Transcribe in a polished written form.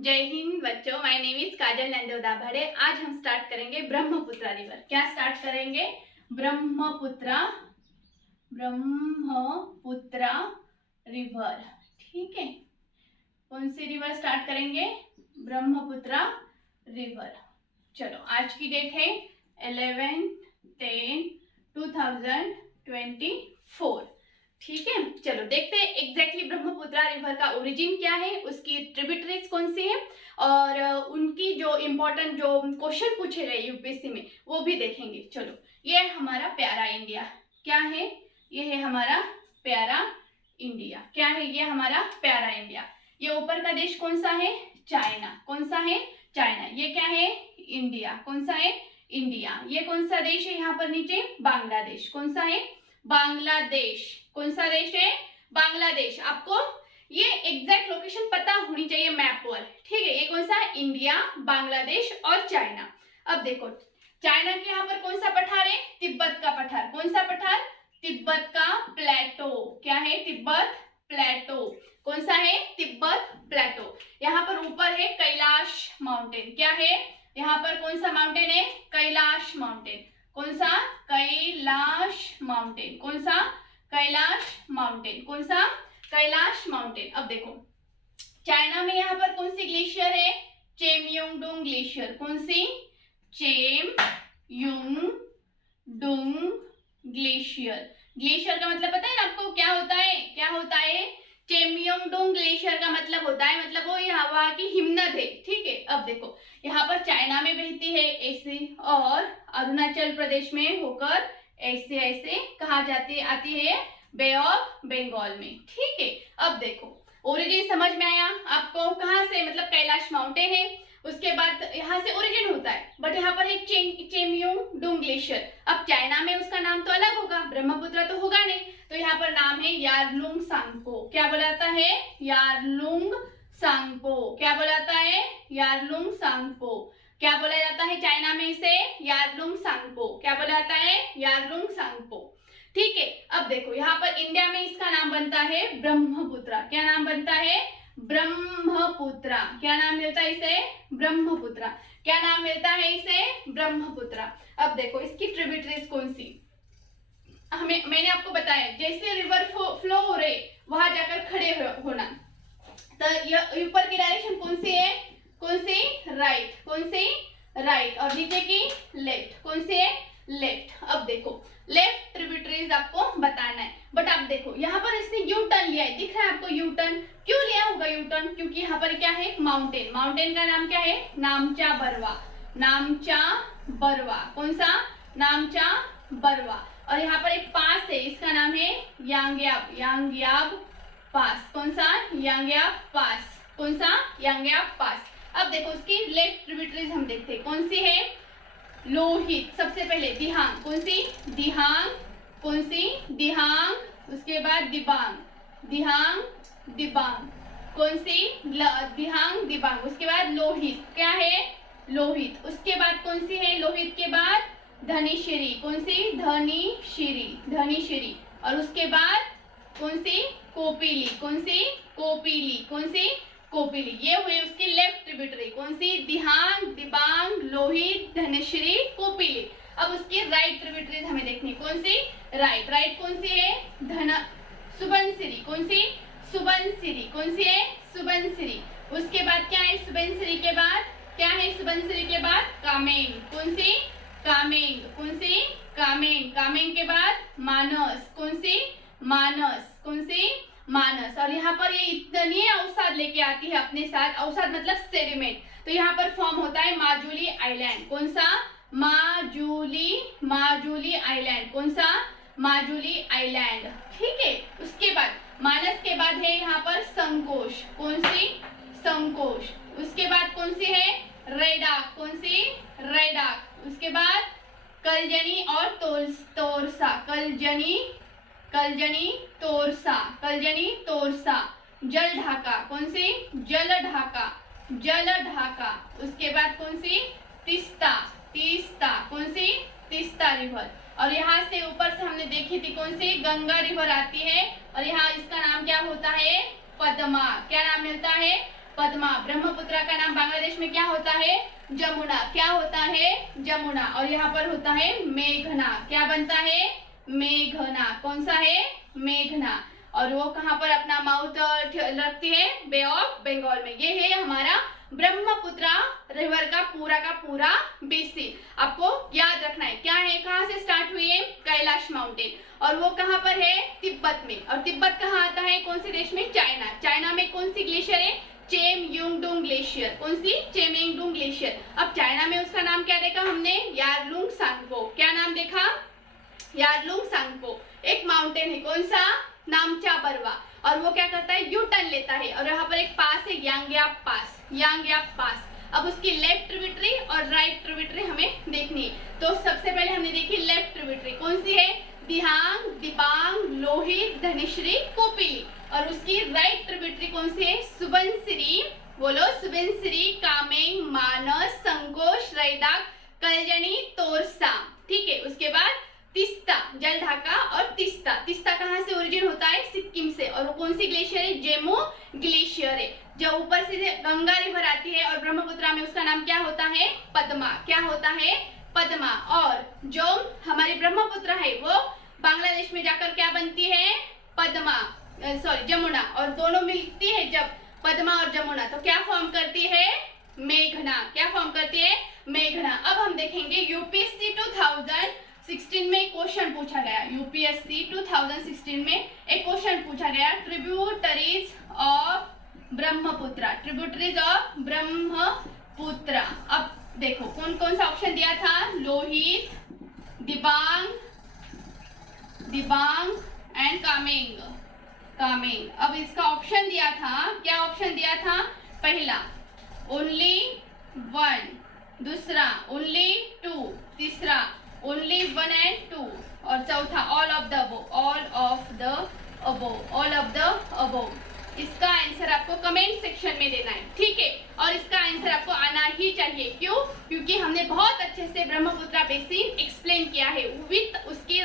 जय हिंद बच्चों, my name is काजल नंदोदा भड़े। आज हम स्टार्ट करेंगे ब्रह्मपुत्रा रिवर। क्या स्टार्ट करेंगे? ब्रह्मपुत्रा ब्रह्मपुत्रा रिवर। ठीक है, कौन सी रिवर स्टार्ट करेंगे? ब्रह्मपुत्रा रिवर। चलो, आज की डेट है 11/10/2024। ठीक है, चलो देखते हैं एग्जैक्टली ब्रह्मपुत्रा रिवर का ओरिजिन क्या है, उसकी ट्रिब्यूटरीज कौन सी है और उनकी जो इम्पोर्टेंट जो क्वेश्चन पूछे गए यूपीएससी में वो भी देखेंगे। चलो, ये है हमारा प्यारा इंडिया। क्या है? ये है हमारा प्यारा इंडिया। क्या है ये हमारा प्यारा इंडिया? ये ऊपर का देश कौन सा है? चाइना। कौन सा है? चाइना। ये क्या है? इंडिया। कौन सा है? इंडिया। ये कौन सा देश है? यहाँ पर नीचे बांग्लादेश। कौन सा है? बांग्लादेश। कौन सा देश है? बांग्लादेश। आपको ये एग्जैक्ट लोकेशन पता होनी चाहिए मैप पर। ठीक है, ये कौन सा है? इंडिया, बांग्लादेश और चाइना। अब देखो, चाइना के यहाँ पर कौन सा पठार है? तिब्बत का पठार। कौन सा पठार? तिब्बत का प्लेटो। क्या है? तिब्बत प्लेटो। कौन सा है? तिब्बत प्लेटो। यहाँ पर ऊपर है कैलाश माउंटेन। क्या है? यहाँ पर कौन सा माउंटेन है? कैलाश माउंटेन। कौन सा? कैलाश माउंटेन। कौन सा? कैलाश माउंटेन। कौन सा? कैलाश माउंटेन। अब देखो, चाइना में यहाँ पर कौन सी ग्लेशियर है? चेमयोंगडोंग ग्लेशियर। कौन सी? चेमयोंगडोंग ग्लेशियर। ग्लेशियर का मतलब पता है ना आपको? क्या होता है? क्या होता है? चेमयोंगडोंग ग्लेशियर का मतलब होता है, मतलब वो हवा की हिमनद है। ठीक है, अब देखो, यहाँ पर चाइना में बहती है ऐसे और अरुणाचल प्रदेश में होकर ऐसे ऐसे कहा जाती आती है बे ऑफ बंगाल में। ठीक है, अब देखो ओरिजिन समझ में आया आपको? कहाँ से? मतलब कैलाश माउंटेन है, उसके बाद यहाँ से ओरिजिन होता है, बट यहाँ पर एक चेमयोंगडोंग ग्लेशियर। अब चाइना में उसका नाम तो अलग होगा, ब्रह्मपुत्र तो होगा नहीं, तो यहाँ पर नाम है यारलुंग सांगपो। क्या बोलाता है? यारलुंग सांगपो। क्या बोलाता है? यारलुंग सांगपो। क्या बोला जाता है चाइना में इसे? यारलुंग सांगपो। क्या बोला जाता है? यारलुंग सांगपो। ठीक है, अब देखो यहाँ पर इंडिया में इसका नाम बनता है ब्रह्मपुत्रा। क्या नाम बनता है? ब्रह्मपुत्रा। क्या नाम मिलता है इसे? ब्रह्मपुत्रा। क्या नाम मिलता है इसे? ब्रह्मपुत्रा। अब देखो इसकी ट्रिब्यूटरीज कौन सी? मैंने आपको बताया जैसे रिवर फ्लो हो रहे वहां जाकर खड़े होना। तो ये ऊपर की डायरेक्शन कौन सी है? कौन सी? राइट। कौन सी? राइट। और नीचे की लेफ्ट। कौन सी है? लेफ्ट। अब देखो लेफ्ट ट्रिब्यूटरीज आपको बताना है, बट आप देखो यहाँ पर इसने यू टर्न लिया है। दिख रहा है आपको यू टर्न? क्यों लिया होगा यू टर्न? क्योंकि यहाँ पर क्या है? माउंटेन। माउंटेन का नाम क्या है? नामचा बरवा। नामचा बरवा। कौन सा? नामचा बरवा। और यहाँ पर एक पास है, इसका नाम है यांग्याब। यांग्याब पास। कौन सा? यांग्याब पास। कौन सा? यांग्याब पास। अब देखो उसकी लेफ्ट ट्रिब्यूटरीज हम देखते हैं कौन सी है? लोहित। सबसे पहले दिहांग। कौन सी? दिहांग। कौन सी? दिहांग। उसके बाद दिबांग। दिहांग दिबांग। कौन सी? दिहांग दिबांग। उसके बाद लोहित। क्या है? लोहित। उसके बाद कौन सी है? लोहित के बाद धनिशिरी। कौन सी? धनिशिरी। धनिशिरी। और उसके बाद कौन सी? कोपिली। कौन सी? कोपिली। कौन सी? कोपिली। ये हुई उसकी लेफ्ट ट्रिब्यूटरी। कौन सी? दिहांग दिबांग लोहित धनश्री कोपिली। अब उसकी राइट ट्रिब्यूटरीज हमें देखनी। कौन सी? राइट। राइट कौन सी है? सुबनसिरी। कौन सी? सुबनसिरी। कौन सी है? सुबनसिरी। उसके बाद क्या है? सुबनसिरी के बाद क्या है? सुबनसिरी के बाद कामेंग। कौन सी? कामेंग। कौन सी? कामेंग। कामेंग के बाद मानस। कौन सी? मानस। कौन सी? मानस। और यहाँ पर ये इतनी अवसाद लेके आती है अपने साथ। अवसाद मतलब सेडिमेंट। तो यहाँ पर फॉर्म होता है माजुली आइलैंड। कौन सा? माजुली। माजुली आइलैंड। कौन सा? माजुली आइलैंड। ठीक है, उसके बाद मानस के बाद है यहाँ पर संकोश। कौन सी? संकोश। उसके बाद कौन सी है? रैडाक। कौन सी? रैडाक। उसके बाद कलजनी और तोरसा। कलजनी। कलजनी तोरसा। कलजनी तोरसा। जल ढाका। कौन सी? जल ढाका। जल ढाका। उसके बाद कौन सी? तीस्ता। तीस्ता। कौन सी? तीस्ता रिवर। और यहाँ से ऊपर से हमने देखी थी कौन सी? गंगा रिवर आती है और यहाँ इसका नाम क्या होता है? पद्मा। क्या नाम मिलता है? पद्मा। ब्रह्मपुत्र का नाम बांग्लादेश में क्या होता है? जमुना। क्या होता है? जमुना। और यहाँ पर होता है मेघना। क्या बनता है? मेघना। कौन सा है? मेघना। और वो कहाँ पर अपना माउथ रखती है? बे ऑफ बंगाल में। ये है हमारा ब्रह्मपुत्र रिवर का पूरा बेसिन। आपको याद रखना है क्या है, कहाँ से स्टार्ट हुई है? कैलाश माउंटेन। और वो कहाँ पर है? तिब्बत में। और तिब्बत कहाँ आता है? कौन से देश में? चाइना। चाइना में कौन सी ग्लेशियर है? चेमयुंगडोंग ग्लेशियर। कौन सी? चेमयुंगडोंग ग्लेशियर। अब चाइना में उसका नाम क्या देखा हमने? यारलुंग सांगपो। क्या नाम देखा? यारलुंग सांगपो। एक माउंटेन है, कौन सा? नामचा बरवा। और वो क्या करता है? यू टर्न लेता है। और यहाँ पर एक पास है यांग्याप पास। यांग्याप पास। अब उसकी लेफ्ट ट्रिब्यूटरी और राइट ट्रिब्यूटरी हमें देखनी है। तो सबसे पहले हमने देखी लेफ्ट ट्रिब्यूटरी, कौन सी है? दिहांग, दिबांग, लोहित, धनिश्री, कोपिली। और उसकी राइट ट्रिब्यूटरी कौन सी है? सुबनसिरी। बोलो, सुबनसिरी, कामेंग, मानस, संकोश, रैदाक, कलजनी, तोरसा। ठीक है। उसके बाद तीस्ता, जलढाका और तीस्ता। तीस्ता कहाँ से ओरिजिन होता है? सिक्किम से। और वो कौन सी ग्लेशियर है? जेमू ग्लेशियर है। जो ऊपर से गंगा रिवर आती है और ब्रह्मपुत्र में उसका नाम क्या होता है? पद्मा। क्या होता है? पद्मा। और जो हमारी ब्रह्मपुत्र है वो बांग्लादेश में जाकर क्या बनती है? पद्मा, सॉरी जमुना। और दोनों मिलती है जब, पद्मा और जमुना, तो क्या फॉर्म करती है? मेघना। क्या फॉर्म करती है? मेघना। अब हम देखेंगे यूपीएससी 2016 में एक क्वेश्चन पूछा गया। यूपीएससी 2016 में एक क्वेश्चन पूछा गया, tributaries of Brahmaputra. Tributaries of Brahmaputra. अब देखो कौन कौन सा ऑप्शन दिया था? लोहित, दिबांग, दिबांग एंड कामेंग। कामेंग। अब इसका ऑप्शन दिया था, क्या ऑप्शन दिया था? पहला ओनली वन, दूसरा ओनली टू, तीसरा ओनली 1 and 2 और चौथा all of the above. All of the above. All of the above. इसका आंसर आपको कमेंट सेक्शन में देना है, ठीक है। और इसका आंसर आपको आना ही चाहिए। क्यों? क्योंकि हमने बहुत अच्छे से ब्रह्मपुत्र बेसिन एक्सप्लेन किया है विथ उसकी